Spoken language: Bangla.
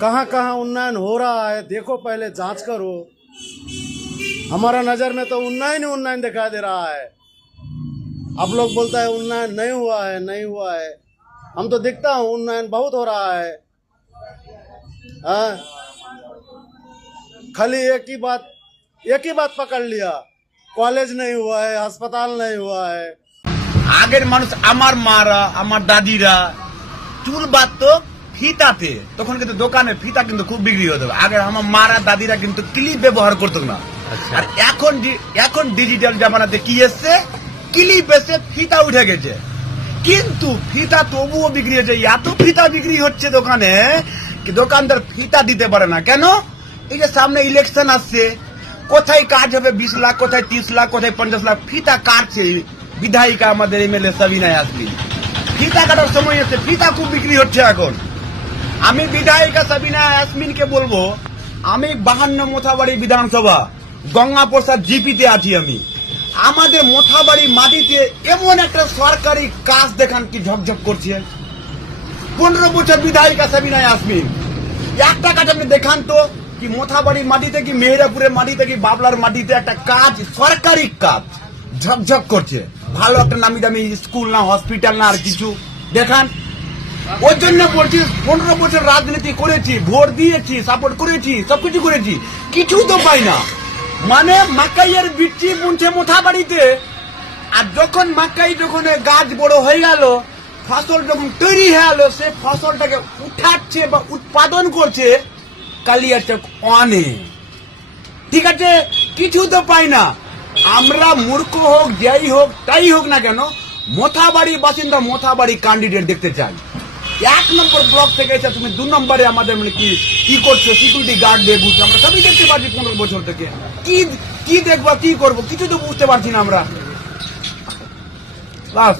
कहाँ कहाँ उन्नयन हो रहा है देखो, पहले जांच करो। हमारा नजर में तो उन्नयन ही उन्नयन दिखाई दे रहा है। आप लोग बोलता है उन्नयन नहीं हुआ है, नहीं हुआ है। हम तो दिखता हूँ उन्नयन बहुत हो रहा है। हाँ? खाली एक ही बात पकड़ लिया, कॉलेज नहीं हुआ है, अस्पताल नहीं हुआ है। আগের মানুষ আমার মারা আমার দাদিরা চুল বাঁধতো ফিতাতে, তখন কিন্তু দোকানে ফিতা কিন্তু খুব বিক্রি হতো। আগে আমার মারা দাদিরা কিন্তু ক্লিপ ব্যবহার করতো না। আর এখন ডিজিটাল জামানাতে কি এসছে, ক্লিপ এসে ফিতা উঠে গেছে, কিন্তু ফিতা তবুও বিক্রি হচ্ছে। এত ফিতা বিক্রি হচ্ছে দোকানে, কি দোকানদার ফিতা দিতে পারে না কেন? এই যে সামনে ইলেকশন আসছে, কোথায় কাজ হবে 20 লাখ, কোথায় 30 লাখ, কোথায় 50 লাখ ফিতা কাটছে বিধায়িকা আমাদের এমএলএ সাবিনা ইয়াসমিন। ফিতা কাটার সময় এসে ফিতা খুব বিক্রি হচ্ছে এখন। আমি বিধায়িকা সাবিনা ইয়াসমিনকে বলবো, আমি 52 মোথাবাড়ি বিধানসভা গঙ্গাপ্রসাদ জিপিতে আছি। আমি আমাদের মোথাবাড়ি মাটিতে এমন একটা সরকারি কাজ দেখান কি ঝকঝক করছে। 15 বছর বিধায়িকা সাবিনা ইয়াসমিন, একটা কাজ আপনি দেখান তো, কি মোথাবাড়ির মাটিতে, কি মেহেরাপুরের মাটিতে, কি বাবলার মাটিতে একটা কাজ, সরকারি কাজ ঝকঝক করছে। ভালো একটা নামি দামি স্কুল না, হসপিটাল না, আর কিছু দেখান। ওই জন্য বলছি 15 বছর রাজনীতি করেছি, ভোট দিয়েছি, সাপোর্ট করেছি, সবকিছু করেছি, কিছু তো পাই না। মানে মাকাইয়ের বিচি বুনছে মোথাবাড়িতে, আর যখন মাকাই যখন গাছ বড় হয়ে গেল, ফসল যখন তৈরি হয়ে গেল, সে ফসলটাকে উঠাচ্ছে বা উৎপাদন করছে কালিয়াচক অনে। ঠিক আছে, কিছু তো পাই না। আমরা মূর্খ হোক, যাই হোক, তাই হোক না কেন, মোথাবাড়ি বাসিন্দা, মোথাবাড়ি ক্যান্ডিডেট দেখতে চাই। 1 নম্বর ব্লক থেকে এসে তুমি 2 নম্বরে আমাদের মানে কি করছো, সিকিউরিটি গার্ড দিয়ে বুঝছো, আমরা সবই দেখতে পাচ্ছি 15 বছর থেকে। কি দেখবো, কি করবো, কিছু তো বুঝতে পারছি না আমরা। বাস।